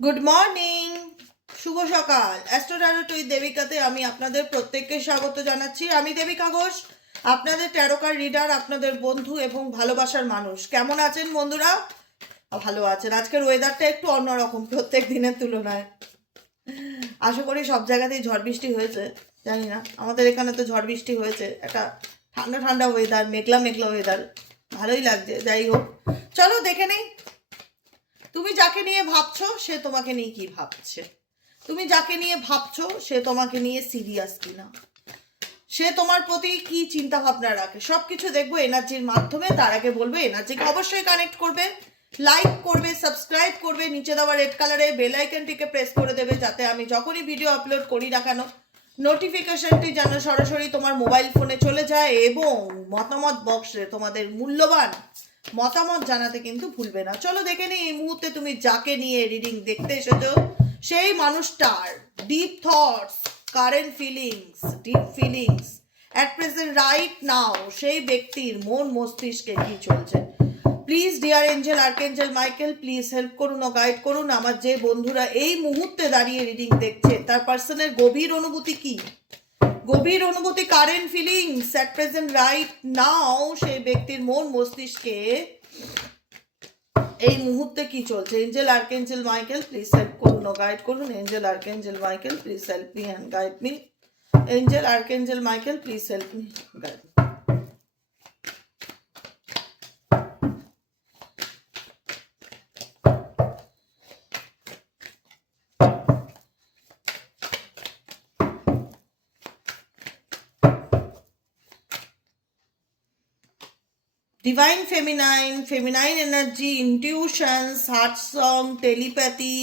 Good morning, শুভ সকাল। Astro tarot with দেবিকাতে আমি আপনাদের প্রত্যেককে স্বাগত জানাচ্ছি। আমি দেবিকা ঘোষ, আপনাদের ট্যারোকার রিডার, আপনাদের বন্ধু এবং ভালোবাসার মানুষ। কেমন আছেন বন্ধুরা? ভালো আছেন? আজকের ওয়েদারটা একটু অন্যরকম প্রত্যেক দিনের তুলনায়। আশা করি সব জায়গাতেই ঝড় বৃষ্টি হয়েছে, জানি না, আমাদের এখানে তো ঝড় বৃষ্টি হয়েছে। একটা ঠান্ডা ঠান্ডা ওয়েদার, মেঘলা মেঘলা ওয়েদার, ভালোই লাগছে। যাই হোক, চলো দেখে নেই তুমি যাকে নিয়ে ভাবছো সে তোমাকে নিয়ে কি ভাবছে। তুমি যাকে নিয়ে ভাবছো সে তোমাকে নিয়ে সিরিয়াস কিনা, সে তোমার প্রতি কি চিন্তা ভাবনা রাখে, সবকিছু দেখবো এনার্জির মাধ্যমে। তার আগে বলবো এনার্জিকে অবশ্যই কানেক্ট করবে, লাইক করবে, সাবস্ক্রাইব করবে, নিচে দেওয়া রেড কালারের বেল আইকনটিকে প্রেস করে দেবে, যাতে আমি যখনই ভিডিও আপলোড করি না কেন নোটিফিকেশনটি যেন সরাসরি তোমার মোবাইল ফোনে চলে যায়। এবং মতামত বক্সে তোমাদের মূল্যবান মতামত জানাতে কিন্তু ভুলবে না। চলো দেখে নিই এই মুহূর্তে তুমি যাকে নিয়ে রিডিং দেখতে এসেছো সেই মানুষটার deep thoughts, current feelings, deep feelings at present right now, সেই ব্যক্তির মন মস্তিষ্কে কি চলছে। Please dear angel, archangel Michael, please help করুন ও গাইড করুন আমার যে বন্ধুরা এই মুহূর্তে দাঁড়িয়ে রিডিং দেখছে তার পার্সনের গভীর অনুভূতি কি, গভীর অনুভূতি, current feelings at present right now, সেই ব্যক্তির মন মস্তিষ্কে এই মুহূর্তে কি চলছে। Angel archangel Michael please help করুন ও গাইড করুন। Angel archangel Michael please help me and guide me. Angel archangel Michael please help me guide. Divine feminine, feminine energy, intuitions, heart song, telepathy,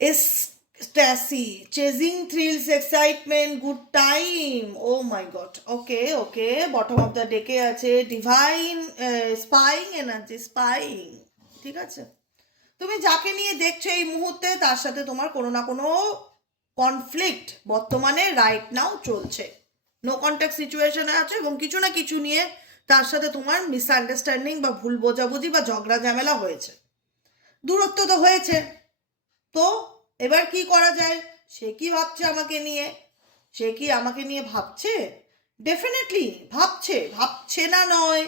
ecstasy, chasing thrills, excitement, good time. Oh my god. Okay, okay. Bottom of the deck আছে divine spying energy, spying. ঠিক আছে, তুমি যাকে নিয়ে দেখছো এই মুহূর্তে তার সাথে তোমার কোনো না কোনো কনফ্লিক্ট বর্তমানে রাইট নাও চলছে। নো কন্ট্যাক্ট সিচুয়েশনে আছে এবং কিছু না কিছু নিয়ে তার সাথে তোমার মিসআন্ডারস্ট্যান্ডিং বা ভুল বোঝাবুঝি বা ঝগড়া ঝামেলা হয়েছে, দূরত্ব তো হয়েছে। তো এবার কি করা যায়? সে কি ভাবছে আমাকে নিয়ে? সে কি আমাকে নিয়ে ভাবছে? ডেফিনেটলি ভাবছে, ভাবছে না নয়,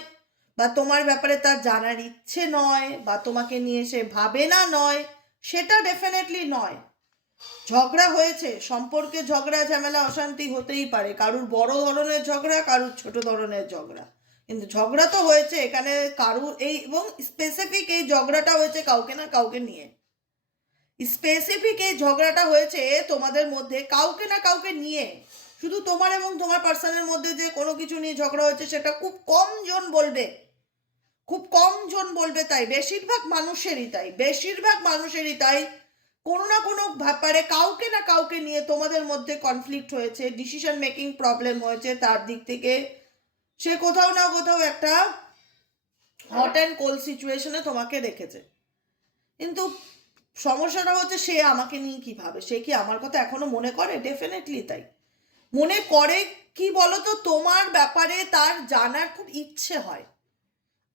বা তোমার ব্যাপারে তার জানার ইচ্ছে নয়, বা তোমাকে নিয়ে সে ভাবে না নয়, সেটা ডেফিনেটলি নয়। ঝগড়া হয়েছে, সম্পর্কে ঝগড়া ঝামেলা অশান্তি হতেই পারে, কারুর বড় ধরনের ঝগড়া, কারুর ছোট ধরনের ঝগড়া, কিন্তু ঝগড়া তো হয়েছে এখানে কারুর এই, এবং স্পেসিফিক এই ঝগড়াটা হয়েছে কাউকে না কাউকে নিয়ে। স্পেসিফিক এই ঝগড়াটা হয়েছে তোমাদের মধ্যে কাউকে না কাউকে নিয়ে। শুধু তোমার এবং তোমার পার্সনের মধ্যে যে কোনো কিছু নিয়ে ঝগড়া হয়েছে সেটা খুব কম জন বলবে, খুব কম জন বলবে। তাই বেশিরভাগ মানুষেরই তাই, বেশিরভাগ মানুষেরই তাই, কোনো না কোনো ব্যাপারে কাউকে না কাউকে নিয়ে তোমাদের মধ্যে কনফ্লিক্ট হয়েছে, ডিসিশন মেকিং প্রবলেম হয়েছে। তার দিক থেকে সে কোথাও না কোথাও একটা হট অ্যান্ড কোল্ড সিচুয়েশনে তোমাকে রেখেছে। কিন্তু সমস্যাটা হচ্ছে সে আমাকে নিয়ে কি ভাবে, সে কি আমার কথা এখনো মনে করে? ডেফিনেটলি তাই মনে করে। কি বলতো, তোমার ব্যাপারে তার জানার খুব ইচ্ছে হয়,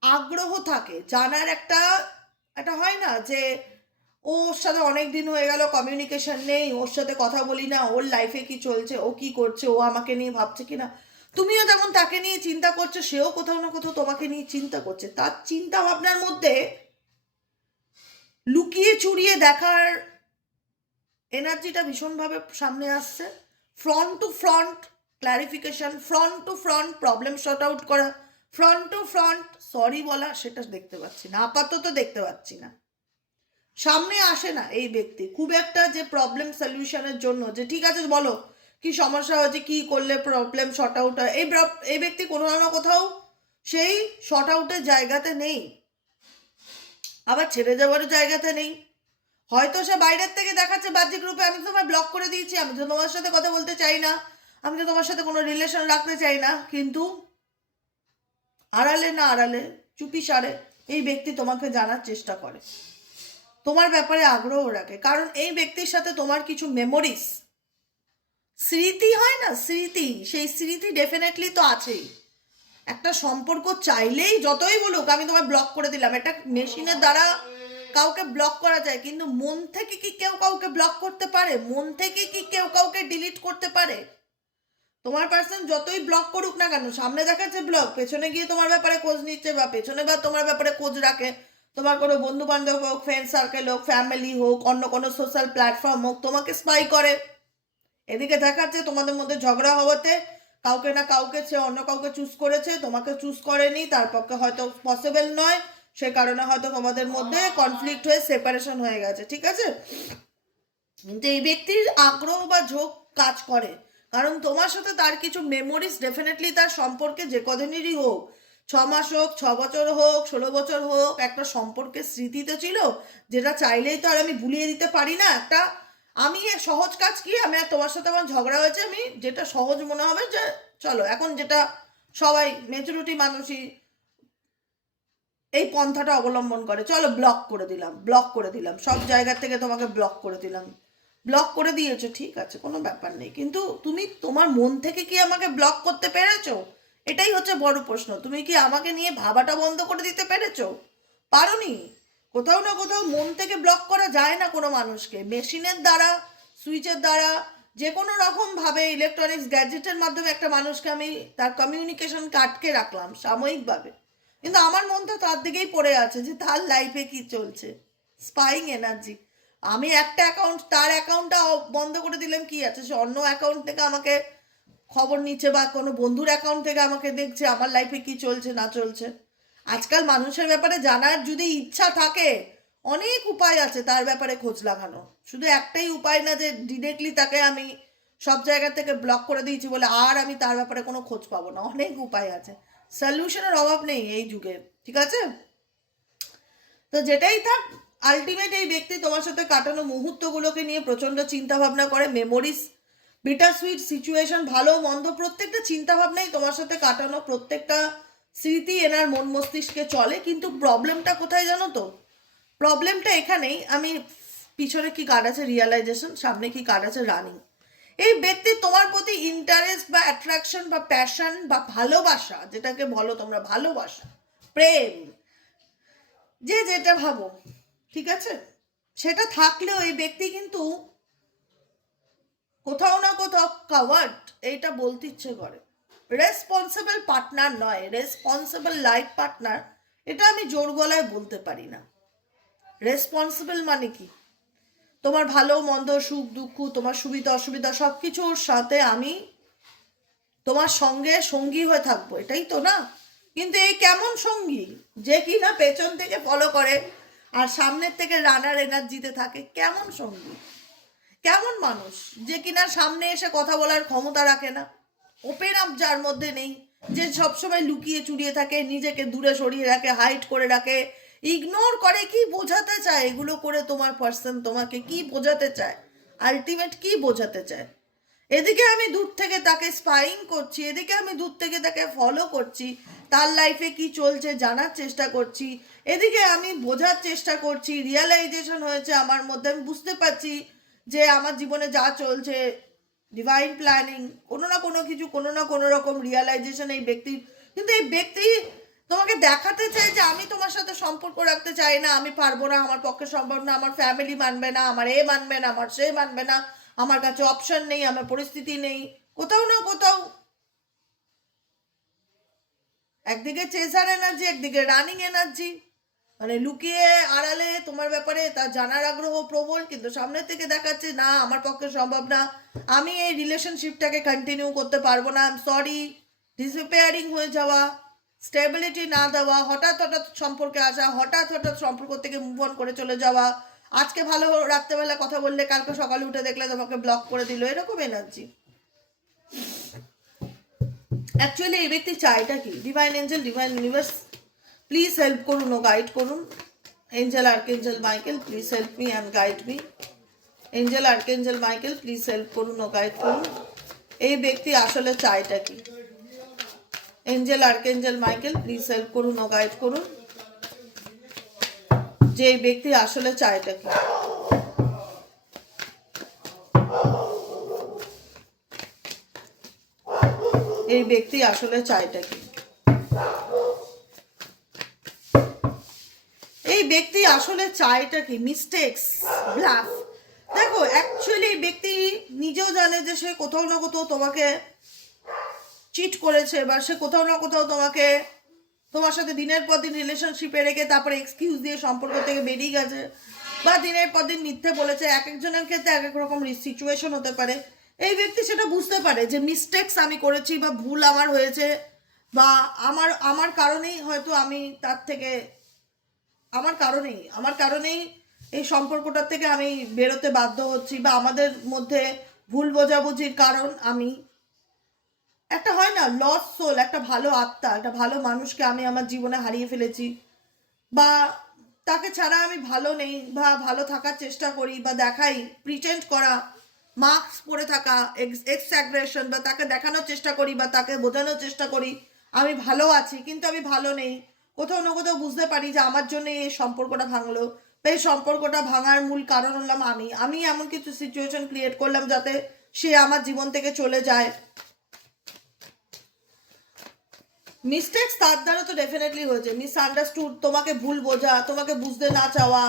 আগ্রহ থাকে জানার। একটা একটা হয় না যে ওর সাথে অনেক দিন হয়ে গেল কমিউনিকেশন নেই, ওর সাথে কথা বলি না, ওর লাইফে কি চলছে, ও কি করছে, ও আমাকে নিয়ে ভাবছে কিনা। তুমিও যেমন তাকে নিয়ে চিন্তা করছো, সেও কোথাও না কোথাও তোমাকে নিয়ে চিন্তা করছে। তার চিন্তা ভাবনার মধ্যে লুকিয়ে চুরিয়ে দেখার এনার্জিটা ভীষণভাবে সামনে আসছে। Front to front clarification, front to front problem sort out করা, ফ্রন্ট টু ফ্রন্ট সরি বলা, সেটা দেখতে পাচ্ছি না, আপাতত দেখতে পাচ্ছি না, সামনে আসে না এই ব্যক্তি খুব একটা। যে প্রবলেম সলিউশনের জন্য যে ঠিক আছে বলো কি সমস্যা হয়েছে, কি করলে প্রবলেম শর্ট আউট হয়, এই ব্যক্তি কোনো না কোথাও সেই শর্ট আউটের জায়গাতে নেই, আবার ছেড়ে যাওয়ারও জায়গাতে নেই। হয়তো সে বাইরের থেকে দেখাচ্ছে বাহ্যিক রূপে, আমি তোমায় ব্লক করে দিয়েছি, আমি তো তোমার সাথে কথা বলতে চাই না, আমি তো তোমার সাথে কোনো রিলেশন রাখতে চাই না, কিন্তু আড়ালে না আড়ালে চুপি সারে এই ব্যক্তি তোমাকে জানার চেষ্টা করে, তোমার ব্যাপারে আগ্রহ রাখে। কারণ এই ব্যক্তির সাথে তোমার কিছু মেমোরিজ, স্মৃতি হয় না, স্মৃতি, সেই স্মৃতি ডেফিনেটলি তো আছেই। একটা সম্পর্ক চাইলেই যতই বলুক আমি তোমায় ব্লক করে দিলাম, এটা মেশিনের দ্বারা কাউকে ব্লক করা যায়, কিন্তু মন থেকে কি কেউ কাউকে ব্লক করতে পারে? মন থেকে কি কেউ কাউকে ডিলিট করতে পারে? তোমার পার্সন যতই ব্লক করুক না কেন, সামনে দেখাচ্ছে ব্লক, পেছনে গিয়ে তোমার ব্যাপারে খোঁজ নিচ্ছে, বা পেছনে বা তোমার ব্যাপারে খোঁজ রাখে, তোমার কোনো বন্ধু বান্ধব হোক, ফ্রেন্ড সার্কেল হোক, ফ্যামিলি হোক, অন্য কোনো সোশ্যাল প্ল্যাটফর্ম হোক, তোমাকে স্পাই করে। এদিকে দেখাচ্ছে তোমাদের মধ্যে ঝগড়া হওয়াতে কাউকে না কাউকে সে অন্য কাউকে চুজ করেছে, তোমাকে চুজ করেনি, তার পক্ষে হয়তো পসিবল নয়, সে কারণে হয়তো তোমাদের মধ্যে কনফ্লিক্ট হয়ে সেপারেশন হয়ে গেছে, ঠিক আছে? কিন্তু এই ব্যক্তির আগ্রহ বা ঝোঁক কাজ করে, কারণ তোমার সাথে তার কিছু মেমোরিজ ডেফিনেটলি তার সম্পর্কে যে কদিনেরই হোক, 6 মাস হোক, 6 বছর হোক, 16 বছর হোক, একটা সম্পর্কের স্মৃতি তো ছিল, যেটা চাইলেই তো আর আমি ভুলিয়ে দিতে পারি না। একটা আমি সহজ কাজ কি, আমি আর তোমার সাথে আমার ঝগড়া হয়েছে, আমি যেটা সহজ মনে হবে যে চলো এখন যেটা সবাই মেচুরিটি মানুষই এই পন্থাটা অবলম্বন করে, চলো ব্লক করে দিলাম, ব্লক করে দিলাম, সব জায়গা থেকে তোমাকে ব্লক করে দিলাম। ব্লক করে দিয়েছো, ঠিক আছে, কোনো ব্যাপার নেই, কিন্তু তুমি তোমার মন থেকে কি আমাকে ব্লক করতে পেরেছো? এটাই হচ্ছে বড় প্রশ্ন। তুমি কি আমাকে নিয়ে ভাবাটা বন্ধ করে দিতে পেরেছো? পারোনি। কোথাও না কোথাও মন থেকে ব্লক করা যায় না কোনো মানুষকে, মেশিনের দ্বারা, সুইচের দ্বারা, যে কোনো রকম ভাবে ইলেকট্রনিক্স গ্যাজেটের মাধ্যমে একটা মানুষকে আমি তার কমিউনিকেশনকে আটকে রাখলাম সাময়িকভাবে, কিন্তু আমার মন তো তার দিকেই পড়ে আছে যে তার লাইফে কি চলছে। Spying energy. আমি একটা অ্যাকাউন্ট, তার অ্যাকাউন্টটা বন্ধ করে দিলাম, কি আছে, সে অন্য অ্যাকাউন্ট থেকে আমাকে খবর নিচ্ছে, বা কোনো বন্ধুর অ্যাকাউন্ট থেকে আমাকে দেখছে আমার লাইফে কি চলছে না চলছে। আজকাল মানুষের ব্যাপারে জানার যদি ইচ্ছা থাকে, অনেক উপায় আছে তার ব্যাপারে খোঁজ লাগানো। শুধু একটাই উপায় না যে ডিরেক্টলি তাকে আমি সব জায়গা থেকে ব্লক করে দিয়েছি বলে আর আমি তার ব্যাপারে কোনো খোঁজ পাবো না। অনেক উপায় আছে, সলিউশনের অভাব নেই এই যুগে, ঠিক আছে? তো যেটাই থাক, আলটিমেট এই ব্যক্তি তোমার সাথে কাটানো মুহূর্তগুলোকে নিয়ে প্রচণ্ড চিন্তা ভাবনা করে, মেমোরিজ, বিটার সুইট সিচুয়েশন, ভালো মন্দ, প্রত্যেকটা চিন্তা ভাবনাই তোমার সাথে কাটানো, প্রত্যেকটা স্মৃতি এনার মন মস্তিষ্কে চলে। কিন্তু প্রবলেমটা কোথায় জানো তো? প্রবলেমটা এখানেই, আমি পিছনে কি কার্ড আছে রিয়েলাইজেশন, সামনে কি কার্ড আছে রানিং। এই ব্যক্তির তোমার প্রতি ইন্টারেস্ট বা অ্যাট্রাকশন বা প্যাশন বা ভালোবাসা, যেটাকে বলো তোমরা ভালোবাসা, প্রেম, যে যেটা ভাবো, ঠিক আছে, সেটা থাকলেও এই ব্যক্তি কিন্তু কোথাও না কোথাও কাভার্ড, এইটা বলতে ইচ্ছে করে। রেসপন্সিবল পার্টনার নয়, রেসপন্সিবল লাইফ পার্টনার, এটা আমি জোর গলায় বলতে পারি না। রেসপন্সিবল মানে কি? তোমার ভালো মন্দ, সুখ দুঃখ, তোমার সুবিধা অসুবিধা, সব কিছুর সাথে আমি তোমার সঙ্গে সঙ্গী হয়ে থাকবো, এটাই তো না? কিন্তু এই কেমন সঙ্গী যে কিনা পেছন থেকে ফলো করে আর সামনের থেকে রানার এনার্জিতে থাকে? কেমন সঙ্গী, কেমন মানুষ যে কিনা সামনে এসে কথা বলার ক্ষমতা রাখে না, ওপেন আপ যার মধ্যে নেই, যে সবসময় লুকিয়ে চুরিয়ে থাকে, নিজেকে দূরে সরিয়ে রাখে, হাইড করে রাখে, ইগনোর করে? কি বোঝাতে চায় এগুলো করে? তোমার পার্সন তোমাকে কি বোঝাতে চায়? আলটিমেট কি বোঝাতে চায়? এদিকে আমি দূর থেকে তাকে স্পাইং করছি, এদিকে আমি দূর থেকে তাকে ফলো করছি, তার লাইফে কি চলছে জানার চেষ্টা করছি, এদিকে আমি বোঝার চেষ্টা করছি, রিয়েলাইজেশন হয়েছে আমার মধ্যে, আমি বুঝতে পারছি যে আমার জীবনে যা চলছে ডিভাইন প্ল্যানিং, কোনো না কোনো কিছু, কোনো না কোনো রকম রিয়েলাইজেশন এই ব্যক্তি। কিন্তু এই ব্যক্তি তোমাকে দেখাতে চায় যে আমি তোমার সাথে সম্পর্ক রাখতে চাই না, আমি পারবো না, আমার পক্ষে সম্ভব না, আমার ফ্যামিলি মানবে না, আমার এ মানবে না, আমার সে মানবে না, আমার কাছে অপশন নেই, আমার পরিস্থিতি নেই। কোথাও না কোথাও একদিকে চেজার এনার্জি, একদিকে রানিং এনার্জি, মানে লুকিয়ে আড়ালে তোমার ব্যাপারে তার জানার আগ্রহ প্রবল, কিন্তু সামনের থেকে দেখাচ্ছে না আমার পক্ষে সম্ভব না, আমি এই রিলেশনশিপটাকে কন্টিনিউ করতে পারবো না, আই এম সরি, ডিসরিপেয়ারিং হয়ে যাওয়া, স্টেবিলিটি না দেওয়া, হঠাৎ হঠাৎ সম্পর্কে আসা, হঠাৎ হঠাৎ সম্পর্ক থেকে মুভ অন করে চলে যাওয়া, আজকে ভালো রাত্রেবেলা কথা বললে কালকে সকালে উঠে দেখলে তোমাকে ব্লক করে দিল, এরকম এনার্জি। অ্যাকচুয়ালি এই ব্যক্তি চাইটা কি? Divine Angel, divine universe, please help করুন ও গাইড করুন। Angel archangel Michael, please help me and guide me. Angel archangel Michael, please help করুন ও গাইড করুন। এই ব্যক্তি আসলে চাইটা কি? Angel archangel Michael, please help করুন ও গাইড করুন, যে এই ব্যক্তি আসলে চাইটা কি? এই ব্যক্তি আসলে চাইটা কি? এই এই ব্যক্তি আসলে চায়টা কি? Mistakes, bluff. দেখো অ্যাকচুয়ালি এই ব্যক্তি নিজেও জানে যে সে কোথাও না কোথাও তোমাকে চিট করেছে, বা সে কোথাও না কোথাও তোমার সাথে দিনের পর দিন রিলেশনশিপে রেখে তারপরে এক্সকিউজ দিয়ে সম্পর্ক থেকে বেরিয়ে গেছে, বা দিনের পর দিন মিথ্যে বলেছে। এক একজনের ক্ষেত্রে এক এক রকম সিচুয়েশন হতে পারে। এই ব্যক্তি সেটা বুঝতে পারে যে মিস্টেক্স আমি করেছি, বা ভুল আমার হয়েছে, বা আমার কারণেই হয়তো আমি তার থেকে আমার কারণেই এই সম্পর্কটার থেকে আমি বেরোতে বাধ্য হচ্ছি, বা আমাদের মধ্যে ভুল বোঝাবুঝির কারণ আমি, একটা হয় না লস সোল, একটা ভালো আত্মা, একটা ভালো মানুষকে আমি আমার জীবনে হারিয়ে ফেলেছি, বা তাকে ছাড়া আমি ভালো নেই, বা ভালো থাকার চেষ্টা করি, বা দেখাই, প্রিটেন্ড করা, মাস্ক পরে থাকা, এক্সঅ্যাগ্রেশন, বা তাকে দেখানোর চেষ্টা করি, বা তাকে বোঝানোর চেষ্টা করি আমি ভালো আছি, কিন্তু আমি ভালো নেই। কোথাও না কোথাও বুঝতে পারি যে আমার জন্য এই সম্পর্কটা ভাঙলো, বা এই সম্পর্কটা ভাঙার মূল কারণ হলাম আমি এমন কিছু সিচুয়েশন ক্রিয়েট করলাম যাতে সে আমার জীবন থেকে চলে যায়। মিস্টেক্স তার দ্বারা তো ডেফিনেটলি হয়েছে। মিসআন্ডারস্টুড, তোমাকে ভুল বোঝা, তোমাকে বুঝতে না চাওয়া,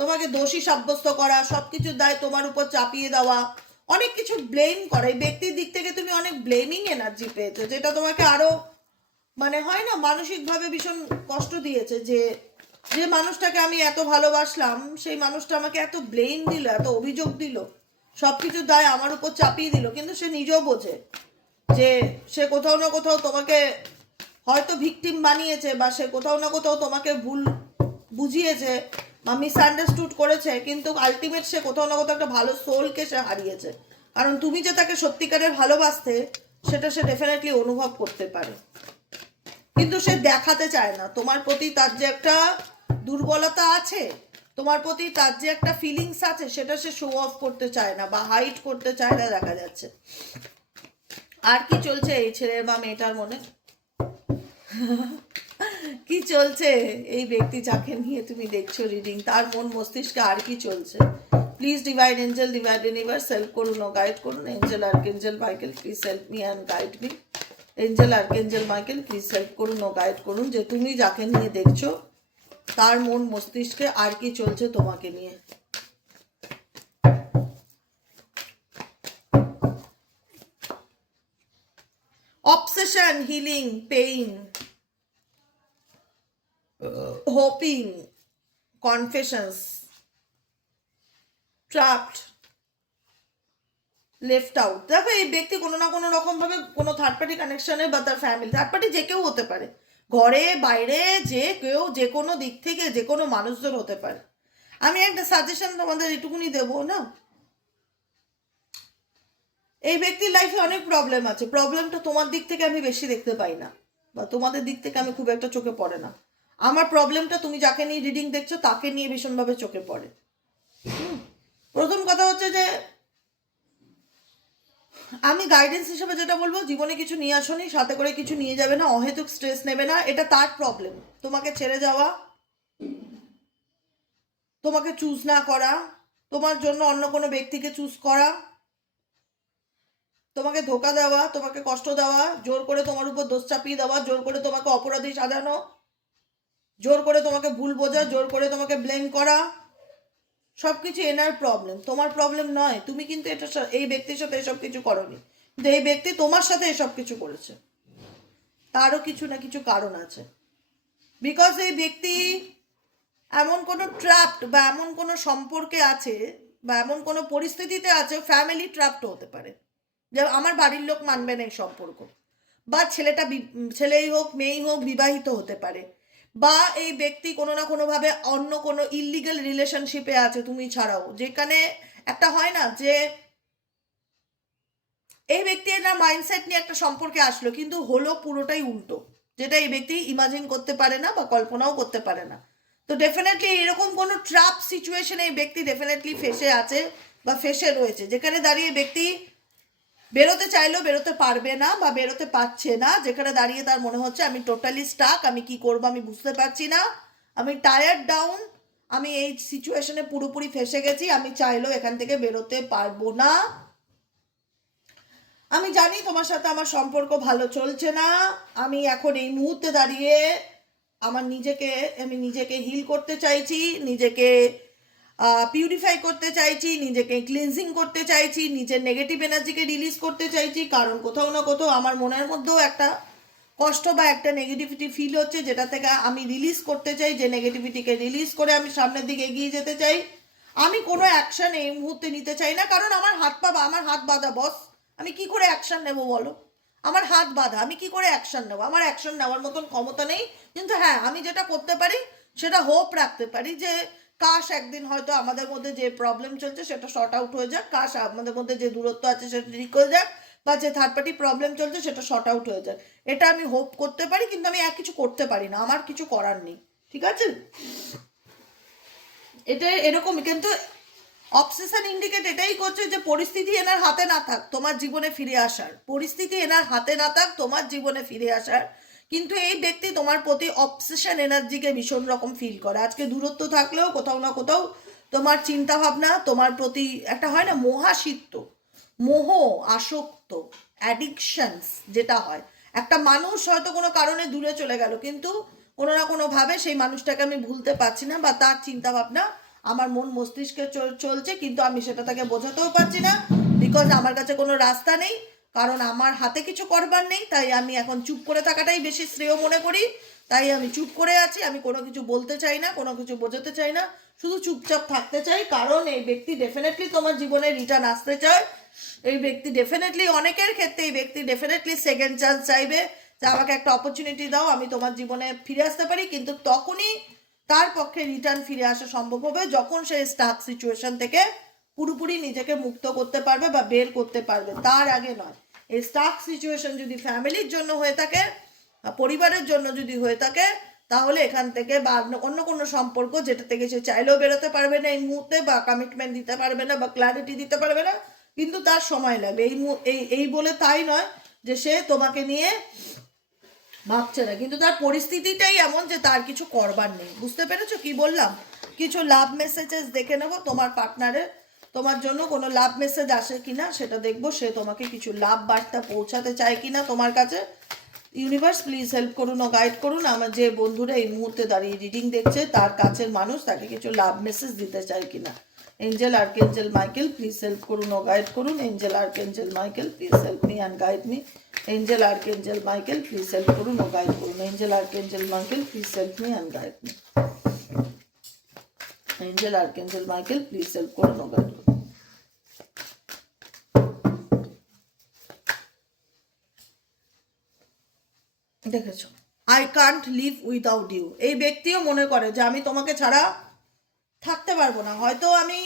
তোমাকে দোষী সাব্যস্ত করা, সবকিছুর দায় তোমার উপর চাপিয়ে দেওয়া, অনেক কিছু ব্লেম করা। এই ব্যক্তির দিক থেকে তুমি অনেক ব্লেমিং এনার্জি পেয়েছো, যেটা তোমাকে আরো মানে হয় না মানসিকভাবে ভীষণ কষ্ট দিয়েছে। যে যে মানুষটাকে আমি এত ভালোবাসলাম, সেই মানুষটা আমাকে এত ব্লেম দিল, এত অভিযোগ দিল, সবকিছুর দায় আমার উপর চাপিয়ে দিল। কিন্তু সে নিজেও বোঝে যে সে কোথাও না কোথাও তোমাকে হয়তো ভিকটিম বানিয়েছে, বা সে কোথাও না কোথাও তোমাকে ভুল বুঝিয়েছে বা মিসআন্ডারস্টুড করেছে, কিন্তু আলটিমেট সে কোথাও না কোথাও একটা ভালো সোলকে সে হারিয়েছে। কারণ তুমি যে তাকে সত্যিকারের ভালোবাসতে, সেটা সে ডেফিনেটলি অনুভব করতে পারে, কিন্তু সে দেখাতে চায় না। তোমার প্রতি তার যে একটা দুর্বলতা আছে, তোমার প্রতি তার যে একটা ফিলিংস আছে, সেটা সে শো অফ করতে চায় না, বা হাইড করতে চায় না, দেখা যাচ্ছে। আর কি চলছে এই ছেলের বা মেয়েটার মনে? কি চলছে এই ব্যক্তি যাকে নিয়ে তুমি দেখছো রিডিং, তার মন মস্তিষ্কে আর কি চলছে? Please divine Angel, divine universe help করুন ও গাইড করুন। Angel archangel Michael please help me and guide me. Angel archangel Michael please help করুন ও গাইড করুন, যে তুমি যাকে নিয়ে দেখছো তার মন মস্তিষ্কে আর কি চলছে তোমাকে নিয়ে। Obsession, healing, pain, hoping, confessions, ট্রাপড, left out. দেখো এই ব্যক্তি কোনো না কোনো রকম ভাবে কোনো থার্ড পার্টি কানেকশনে, বা তার ফ্যামিলি, থার্ড পার্টি যে কেউ হতে পারে, ঘরে বাইরে যে কেউ, যে কোনো দিক থেকে যে কোনো মানুষজন হতে পারে। আমি একটা সাজেশন তোমাদের এটুকুনি দেবো না, এই ব্যক্তির লাইফে অনেক প্রবলেম আছে, প্রবলেমটা তোমার দিক থেকে আমি বেশি দেখতে পাই না, বা তোমাদের দিক থেকে আমি খুব একটা চোখে পড়ে না। আমার প্রবলেমটা তুমি যাকে নিয়ে রিডিং দেখছো তাকে নিয়ে ভীষণভাবে চোখে পড়ে। প্রথম কথা হচ্ছে যে আমি গাইডেন্স হিসেবে যেটা বলবো, জীবনে কিছু নিয়ে আসনি, সাথে করে কিছু নিয়ে যাবে না, অহেতুক স্ট্রেস নেবে না, এটা তার প্রবলেম। তোমাকে ছেড়ে যাওয়া, তোমাকে চুজ না করা, তোমার জন্য অন্য কোনো ব্যক্তিকে চুজ করা, তোমাকে ধোকা দেওয়া, তোমাকে কষ্ট দেওয়া, জোর করে তোমার উপর দোষ চাপিয়ে দেওয়া, জোর করে তোমাকে অপরাধী সাজানো, জোর করে তোমাকে ভুল বোঝা, জোর করে তোমাকে ব্লেম করা, সবকিছু এনার প্রবলেম, তোমার প্রবলেম নয়। তুমি কিন্তু এটা এই ব্যক্তির সাথে এসব কিছু করোনি, কিন্তু এই ব্যক্তি তোমার সাথে এসব কিছু করেছে, তারও কিছু না কিছু কারণ আছে। বিকজ এই ব্যক্তি এমন কোনো ট্র্যাপড, বা এমন কোনো সম্পর্কে আছে, বা এমন কোনো পরিস্থিতিতে আছে, ফ্যামিলি ট্র্যাপড হতে পারে, যে আমার বাড়ির লোক মানবে না এই সম্পর্ক, বা ছেলেই হোক মেয়েই হোক বিবাহিত হতে পারে, বা এই ব্যক্তি কোনো না কোনোভাবে অন্য কোনো ইলিগাল রিলেশনশিপে আছে তুমি ছাড়াও, যেখানে একটা হয় না যে এই ব্যক্তি এনার মাইন্ডসেট নিয়ে একটা সম্পর্কে আসলো, কিন্তু হলো পুরোটাই উল্টো, যেটা এই ব্যক্তি ইমাজিন করতে পারে না, বা কল্পনাও করতে পারে না। তো ডেফিনেটলি এরকম কোনো ট্র্যাপ সিচুয়েশনে এই ব্যক্তি ডেফিনেটলি ফেসে আছে, বা ফেসে রয়েছে, যেখানে দাঁড়িয়ে ব্যক্তি বেরোতে চাইলেও বেরোতে পারবে না, বা বেরোতে পারছে না, যেখানে দাঁড়িয়ে তার মনে হচ্ছে আমি টোটালি স্টাক, আমি কি করব আমি বুঝতে পারছি না, আমি টায়ার্ড ডাউন, আমি এই সিচুয়েশনে পুরোপুরি ফেসে গেছি, আমি চাইলেও এখান থেকে বেরোতে পারবো না। আমি জানি তোমার সাথে আমার সম্পর্ক ভালো চলছে না, আমি এখন এই মুহূর্তে দাঁড়িয়ে আমি নিজেকে হিল করতে চাইছি, নিজেকে পিউরিফাই করতে চাইছি, নিজেকে ক্লিনজিং করতে চাইছি, নিজের নেগেটিভ এনার্জিকে রিলিজ করতে চাইছি, কারণ কোথাও না কোথাও আমার মনের মধ্যেও একটা কষ্ট বা একটা নেগেটিভিটি ফিল হচ্ছে, যেটা থেকে আমি রিলিজ করতে চাই। যে নেগেটিভিটিকে রিলিজ করে আমি সামনের দিকে এগিয়ে যেতে চাই। আমি কোনো অ্যাকশন এই মুহূর্তে নিতে চাই না, কারণ আমার হাত বাঁধা বস। আমি কি করে অ্যাকশন নেবো বলো? আমার হাত বাঁধা, আমি কি করে অ্যাকশন নেবো? আমার অ্যাকশন নেওয়ার মতন ক্ষমতা নেই। কিন্তু হ্যাঁ, আমি যেটা করতে পারি সেটা হোপ রাখতে পারি যে কাশ একদিন হয়তো আমাদের মধ্যে যে প্রবলেম চলছে সেটা শর্ট আউট হয়ে যাক, কাশ আমাদের মধ্যে যে দূরত্ব আছে সেটা ঠিক হয়ে যাক, বা যে থার্ড পার্টি প্রবলেম চলছে সেটা শর্ট আউট হয়ে যাক। এটা আমি হোপ করতে পারি, কিন্তু আমি এক কিছু করতে পারি না, আমার কিছু করার নেই। ঠিক আছে, এটা এরকমই। কিন্তু অবসেশন ইন্ডিকেট এটাই করছে যে পরিস্থিতি এনার হাতে না থাক তোমার জীবনে ফিরে আসার, পরিস্থিতি এনার হাতে না থাক তোমার জীবনে ফিরে আসার। কিন্তু এই ব্যক্তি তোমার প্রতি অবসেশন এনার্জিকে ভীষণ রকম ফিল করে। আজকে দূরত্ব থাকলেও কোথাও না কোথাও তোমার চিন্তা ভাবনা তোমার প্রতি একটা হয় না মোহাসিত্ত, মোহ, আসক্ত, অ্যাডিকশনস যেটা হয়। একটা মানুষ হয়তো কোনো কারণে দূরে চলে গেল, কিন্তু কোনো না কোনোভাবে সেই মানুষটাকে আমি ভুলতে পারছি না, বা তার চিন্তা ভাবনা আমার মন মস্তিষ্কে চলছে, কিন্তু আমি সেটা তাকে বোঝাতেও পারছি না, বিকজ আমার কাছে কোনো রাস্তা নেই, কারণ আমার হাতে কিছু করবার নেই। তাই আমি এখন চুপ করে থাকাটাই বেশি শ্রেয় মনে করি। তাই আমি চুপ করে আছি, আমি কোনো কিছু বলতে চাই না, কোনো কিছু বোঝাতে চাই না, শুধু চুপচাপ থাকতে চাই। কারণ এই ব্যক্তি ডেফিনেটলি তোমার জীবনে রিটার্ন আসতে চায়। এই ব্যক্তি ডেফিনেটলি, অনেকের ক্ষেত্রে এই ব্যক্তি ডেফিনেটলি সেকেন্ড চান্স চাইবে, যে আমাকে একটা অপরচুনিটি দাও, আমি তোমার জীবনে ফিরে আসতে পারি। কিন্তু তখনই তার পক্ষে রিটার্ন ফিরে আসা সম্ভব হবে যখন সে স্টাক সিচুয়েশন থেকে পুরোপুরি নিজেকে মুক্ত করতে পারবে বা বের করতে পারবে, তার আগে নয়। এই স্টাক সিচুয়েশন যদি ফ্যামিলির জন্য হয়ে থাকে, পরিবারের জন্য যদি হয়ে থাকে, তাহলে এখান থেকে বা অন্য কোনো সম্পর্ক যেটা থেকে সে চাইলেও বেরোতে পারবে না এই মুহূর্তে, বা কমিটমেন্ট দিতে পারবে না, বা ক্ল্যারিটি দিতে পারবে না, কিন্তু তার সময় লাগবে। এই বলে তাই নয় যে সে তোমাকে নিয়ে ভাবছে না, কিন্তু তার পরিস্থিতিটাই এমন যে তার কিছু করবার নেই। বুঝতে পেরেছো কি বললাম? কিছু লাভ মেসেজেস দেখে নেবো তোমার পার্টনারের, তোমার জন্য কোনো লাভ মেসেজ আসে কিনা সেটা দেখবো। সে তোমাকে কিছু লাভ বার্তা পৌঁছাতে চায় কিনা তোমার কাছে। ইউনিভার্স প্লিজ হেল্প করুন ও গাইড করুন আমার যে বন্ধুরা এই মুহূর্তে দাঁড়িয়ে রিডিং দেখছে, তার কাছের মানুষ তাকে কিছু লাভ মেসেজ দিতে চায় কিনা। Angel archangel Michael please help করুন ও গাইড করুন। Angel archangel Michael please help me and guide me. Angel archangel Michael please help করুন ও গাইড করুন। Angel archangel Michael please help me and guide me. Angel archangel Michael please help করুন ও guide করুন। দেখেছো, I can't live without you. এই ব্যক্তিও মনে করে যে আমি তোমাকে ছাড়া থাকতে পারবো না। হয়তো আমি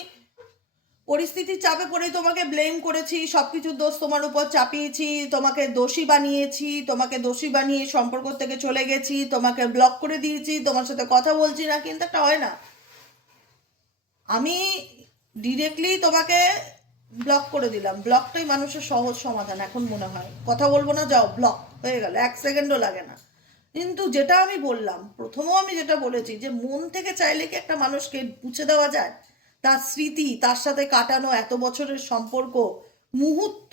পরিস্থিতির চাপে পড়েই তোমাকে ব্লেম করেছি, সব কিছুর দোষ তোমার উপর চাপিয়েছি, তোমাকে দোষী বানিয়েছি, তোমাকে দোষী বানিয়ে সম্পর্ক থেকে চলে গেছি, তোমাকে ব্লক করে দিয়েছি, তোমার সাথে কথা বলছি না। কিন্তু একটা হয় না, আমি ডিরেক্টলি তোমাকে ব্লক করে দিলাম, ব্লকটাই মানুষের সহজ সমাধান এখন মনে হয়। কথা বলবো না, যাও ব্লক হয়ে গেল, 1 সেকেন্ডও লাগে না। কিন্তু যেটা আমি বললাম প্রথমেও, আমি যেটা বলেছি যে মন থেকে চাইলে কি একটা মানুষকে মুছে দেওয়া যায়? তার স্মৃতি, তার সাথে কাটানো এত বছরের সম্পর্ক, মুহূর্ত,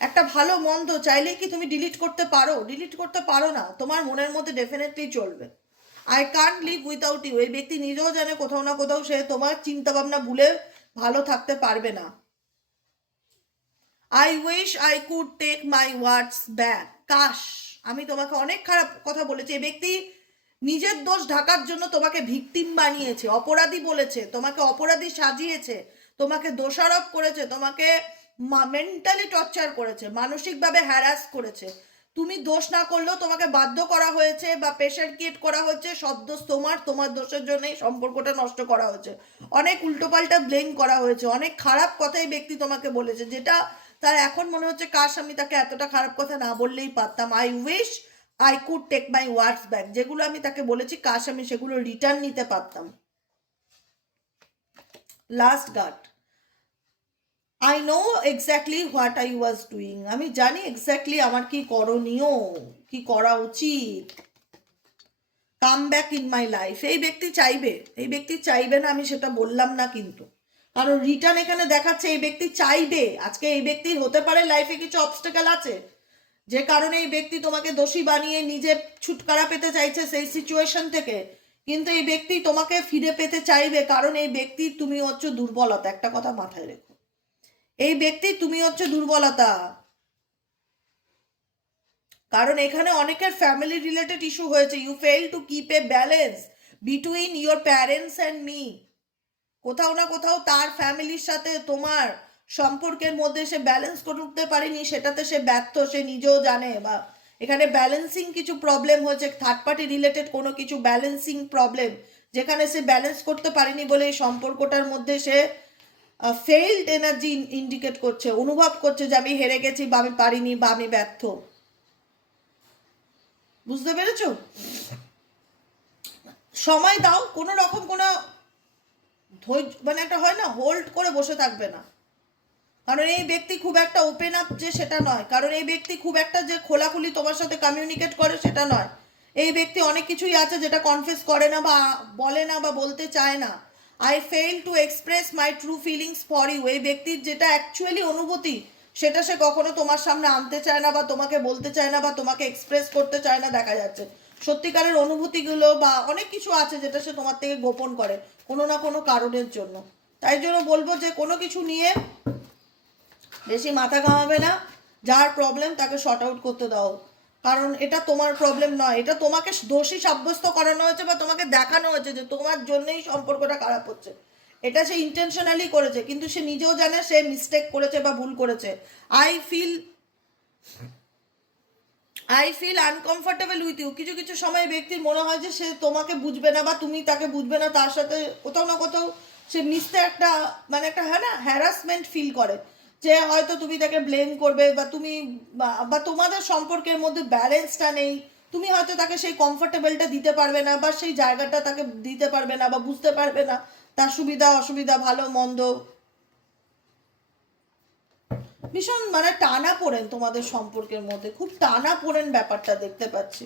একটা ভালো মন্দ চাইলে কি তুমি ডিলিট করতে পারো? ডিলিট করতে পারো না, তোমার মনের মধ্যে ডেফিনেটলি চলবে। I can't live without you, এই ব্যক্তি নিজেও জানে কোথাও না কোথাও সে তোমার চিন্তা ভাবনা ভুলে ভালো থাকতে পারবে না। I wish I could take my words back. কাশ আমি তোমাকে অনেক খারাপ কথা বলেছি। এই ব্যক্তি নিজের দোষ ঢাকার জন্য তোমাকে ভিকটিম বানিয়েছে, অপরাধী বলেছে, তোমাকে অপরাধী সাজিয়েছে, তোমাকে দোষারোপ করেছে, তোমাকে মেন্টালি টর্চার করেছে, মানসিকভাবে হ্যারাস করেছে। তুমি দোষ না করলেও তোমাকে বাধ্য করা হয়েছে বা প্রেশার ক্রিয়েট করা হচ্ছে, সব দোষ তোমার, তোমার দোষের জন্যই সম্পর্কটা নষ্ট করা হয়েছে, অনেক উল্টোপাল্টা ব্লেম করা হয়েছে, অনেক খারাপ কথাই ব্যক্তি তোমাকে বলেছে, যেটা তার এখন মনে হচ্ছে কাশ আমি তাকে এতটা খারাপ কথা না বললেই পারতাম। I wish I could take my words back, যেগুলো আমি তাকে বলেছি কাশ আমি সেগুলো রিটার্ন নিতে পারতাম। Last guard, I know exactly what I was doing, আমি জানি এক্স্যাক্টলি আমার কি করণীয়, কি করা উচিত। Come back in my life, এই ব্যক্তি চাইবে, এই ব্যক্তি চাইবে না আমি সেটা বললাম না, কিন্তু কারণ রিটার্ন এখানে দেখাচ্ছে এই ব্যক্তি চাইবে। আজকে এই ব্যক্তির হতে পারে লাইফে কিছু অবস্টেকেল আছে যে কারণে এই ব্যক্তি তোমাকে দোষী বানিয়ে নিজে ছুটকারা পেতে চাইছে সেই সিচুয়েশন থেকে, কিন্তু এই ব্যক্তি তোমাকে ফিরে পেতে চাইবে, কারণ এই ব্যক্তি তুমি হচ্ছে দুর্বলতা। একটা কথা মাথায় রেখো, এই ব্যক্তি তুমি হচ্ছে দুর্বলতা। কারণ এখানে অনেকের ফ্যামিলি রিলেটেড ইস্যু হয়েছে। You fail to keep a balance between your parents and me. কোথাও না কোথাও তার ফ্যামিলির সাথে তোমার সম্পর্কের মধ্যে সে ব্যালেন্স করতে পারেনি, সেটাতে সে ব্যর্থ, সে নিজেও জানে। বা এখানে ব্যালেন্সিং কিছু প্রবলেম হয়েছে, থার্ড পার্টি রিলেটেড কোনো কিছু ব্যালেন্সিং প্রবলেম, যেখানে সে ব্যালেন্স করতে পারেনি বলে এই সম্পর্কটার মধ্যে সে ফেইল্ড এনার্জি ইন্ডিকেট করছে, অনুভব করছে যে আমি হেরে গেছি, বা আমি পারিনি, বা আমি ব্যর্থ। বুঝতে পেরেছ? সময় দাও, কোনো রকম কোনো ধৈর্য, মানে একটা হয় না, হোল্ড করে বসে থাকবে না। কারণ এই ব্যক্তি খুব একটা ওপেন আপ যে সেটা নয়, কারণ এই ব্যক্তি খুব একটা যে খোলাখুলি তোমার সাথে কমিউনিকেট করে সেটা নয়। এই ব্যক্তি অনেক কিছুই আছে যেটা কনফেস করে না, বা বলে না, বা বলতে চায় না। I fail to express my true feelings for you. এই ব্যক্তির যেটা অ্যাকচুয়ালি অনুভূতি সেটা সে কখনো তোমার সামনে আনতে চায় না, বা তোমাকে বলতে চায় না, বা তোমাকে এক্সপ্রেস করতে চায় না। দেখা যাচ্ছে সত্যিকারের অনুভূতিগুলো বা অনেক কিছু আছে যেটা সে তোমার থেকে গোপন করে কোনো না কোনো কারণের জন্য। তাই জন্য বলবো যে কোনো কিছু নিয়ে বেশি মাথা ঘামাবে না, যার প্রবলেম তাকে শর্ট আউট করতে দাও। কারণ এটা তোমার প্রবলেম নয়, এটা তোমাকে দোষী সাব্যস্ত করানো হয়েছে, বা তোমাকে দেখানো হয়েছে যে তোমার জন্যই সম্পর্কটা খারাপ হচ্ছে। এটা সে ইন্টেনশনালি করেছে, কিন্তু সে নিজেও জানে সে মিস্টেক করেছে বা ভুল করেছে। I feel uncomfortable with you. কিছু কিছু সময় ব্যক্তির মনে হয় যে সে তোমাকে বুঝবে না, বা তুমি তাকে বুঝবে না, তার সাথে কোথাও না কোথাও সে মিশতে একটা, মানে একটা হ্যাঁ না, হ্যারাসমেন্ট ফিল করে, যে হয়তো তুমি তাকে ব্লেম করবে, বা তুমি বা তোমাদের সম্পর্কের মধ্যে ব্যালেন্সটা নেই। তুমি হয়তো তাকে সেই কমফর্টেবলটা দিতে পারবে না, বা সেই জায়গাটা তাকে দিতে পারবে না, বা বুঝতে পারবে না তার সুবিধা অসুবিধা, ভালো মন্দ। ভীষণ মানে টানা পড়েন তোমাদের সম্পর্কের মধ্যে, খুব টানা পড়েন ব্যাপারটা দেখতে পাচ্ছি।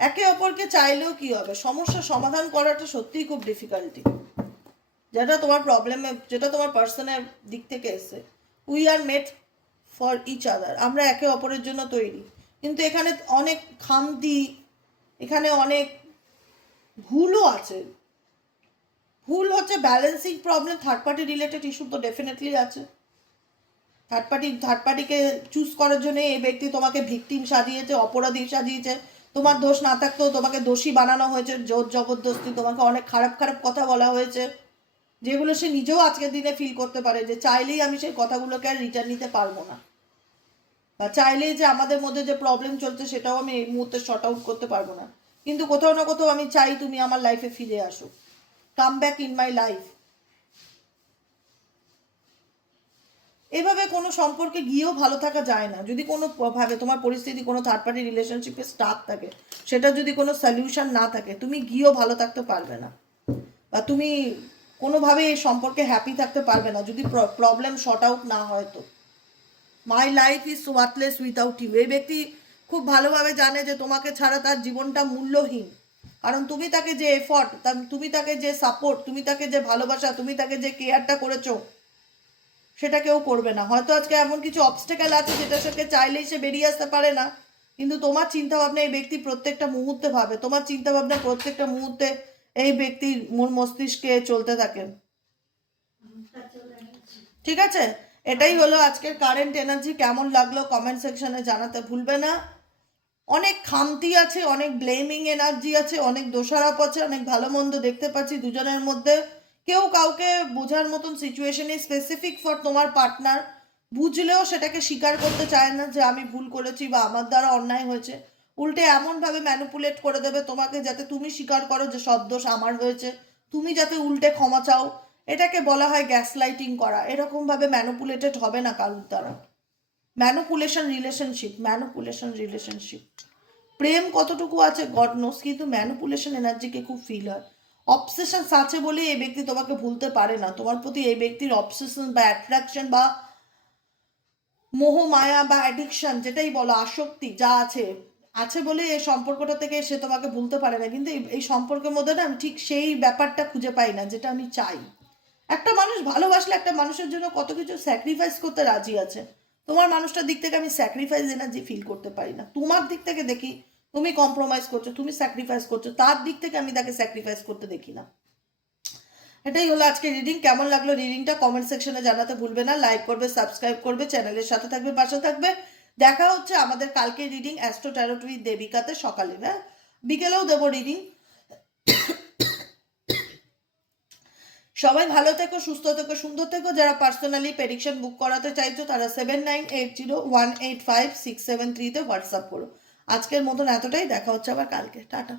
একে অপরকে চাইলেও কি হবে, সমস্যা সমাধান করাটা সত্যিই খুব ডিফিকাল্টি। যেটা তোমার প্রবলেমে, যেটা তোমার পার্সনের দিক থেকে এসে, we are made for each other. আমরা একে অপরের জন্য তৈরি, কিন্তু এখানে অনেক খামতি, এখানে অনেক ভুলও আছে। ভুল হচ্ছে balancing problem, third party related issue তো ডেফিনেটলি আছে। থার্ড পার্টিকে চুজ করার জন্য এই ব্যক্তি তোমাকে ভিকটিম সাজিয়েছে, অপরাধী সাজিয়েছে। তোমার দোষ না থাকতেও তোমাকে দোষী বানানো হয়েছে, জোর জবরদস্তি, তোমাকে অনেক খারাপ খারাপ কথা বলা হয়েছে, যেগুলো সে নিজেও আজকের দিনে ফিল করতে পারে যে চাইলেই আমি সেই কথাগুলোকে আর রিটার্ন নিতে পারবো না, বা চাইলেই যে আমাদের মধ্যে যে প্রবলেম চলছে সেটাও আমি এই মুহূর্তে শর্ট আউট করতে পারবো না। কিন্তু কোথাও না কোথাও আমি চাই তুমি আমার লাইফে ফিরে আসো, come back in my life. এভাবে কোনো সম্পর্কে গিয়েও ভালো থাকা যায় না। যদি কোনো ভাবে তোমার পরিস্থিতি কোনো থার্ড পার্টি রিলেশনশিপে স্টাক থাকে, সেটা যদি কোনো সলিউশন না থাকে, তুমি গিয়েও ভালো থাকতে পারবে না, বা তুমি কোনোভাবে এই সম্পর্কে হ্যাপি থাকতে পারবে না যদি প্রবলেম শর্ট আউট না হয়। তো my life is worthless without you. এই ব্যক্তি খুব ভালোভাবে জানে যে তোমাকে ছাড়া তার জীবনটা মূল্যহীন। কারণ তুমি তাকে যে এফর্ট, তুমি তাকে যে সাপোর্ট, তুমি তাকে যে ভালোবাসা, তুমি তাকে যে কেয়ারটা করেছো, সেটা কেউ করবে না। হয়তো আজকে এমন কিছু অবস্টেকেল আছে যেটা সে চাইলেই সে বেরিয়ে আসতে পারে না, কিন্তু তোমার চিন্তাভাবনা এই ব্যক্তি প্রত্যেকটা মুহূর্তে ভাবে, তোমার চিন্তাভাবনা প্রত্যেকটা মুহূর্তে এই ব্যক্তির মন মস্তিষ্কে চলতে থাকে। ঠিক আছে, এটাই হলো আজকের কারেন্ট এনার্জি। কেমন লাগলো কমেন্ট সেকশনে জানাতে ভুলবে না। অনেক খামতি আছে, অনেক ব্লেমিং এনার্জি আছে, অনেক দোষারোপ আছে, অনেক ভালো মন্দ দেখতে পাচ্ছি দুজনের মধ্যে। কেউ কাউকে বোঝার মতন সিচুয়েশনে স্পেসিফিক ফর তোমার পার্টনার, বুঝলেও সেটাকে স্বীকার করতে চায় না যে আমি ভুল করেছি বা আমার দ্বারা অন্যায় হয়েছে। উল্টে এমনভাবে ম্যানিপুলেট করে দেবে তোমাকে যাতে তুমি স্বীকার করো যে সব দোষ আমার হয়েছে, তুমি যাতে উল্টে ক্ষমা চাও। এটাকে বলা হয় গ্যাসলাইটিং করা। এরকমভাবে ম্যানিপুলেটেড হবে না কারোর দ্বারা। ম্যানুপুলেশন রিলেশনশিপ প্রেম কতটুকু আছে গড নোস, কিন্তু ম্যানুপুলেশন এনার্জিকে খুব ফিল হয়। অবসেশন আছে বলে এই ব্যক্তি তোমাকে ভুলতে পারে না। তোমার প্রতি এই ব্যক্তির অবসেশন বা অ্যাট্রাকশন বা মোহ মায়া বা অ্যাডিকশন, যেটাই বলো, আসক্তি যা আছে আছে বলে এই সম্পর্কটা থেকে সে তোমাকে ভুলতে পারে না। কিন্তু এই সম্পর্কের মধ্যে না আমি ঠিক সেই ব্যাপারটা খুঁজে পাই না যেটা আমি চাই। একটা মানুষ ভালোবাসলে একটা মানুষের জন্য কত কিছু স্যাক্রিফাইস করতে রাজি আছে, তোমার মানুষটার দিক থেকে আমি স্যাক্রিফাইস এনার্জি ফিল করতে পারি না। তোমার দিক থেকে দেখি তুমি কম্প্রোমাইজ করছো, তুমি স্যাক্রিফাইস করছো, তার দিক থেকে আমি তাকে স্যাক্রিফাইস করতে দেখি না। এটাই হলো আজকে রিডিং। কেমন লাগলো রিডিংটা কমেন্ট সেকশনে জানাতে ভুলবে না। লাইক করবে, সাবস্ক্রাইব করবে, চ্যানেলের সাথে থাকবে, পাশে থাকবে। দেখা হচ্ছে আমাদের কালকে রিডিং অ্যাস্ট্রো ট্যারোট উইথ দেবিকাতে সকালে, হ্যাঁ বিকেলেও দেবো রিডিং। সবাই ভালো থেকো, সুস্থ থেকো, সুন্দর থেকো। যারা পার্সোনালি প্রেডিকশন বুক করাতে চাইছো তারা 7980185673 হোয়াটসঅ্যাপ করো। আজকের মতন এতটাই, দেখা হচ্ছে আবার কালকে, টাটা।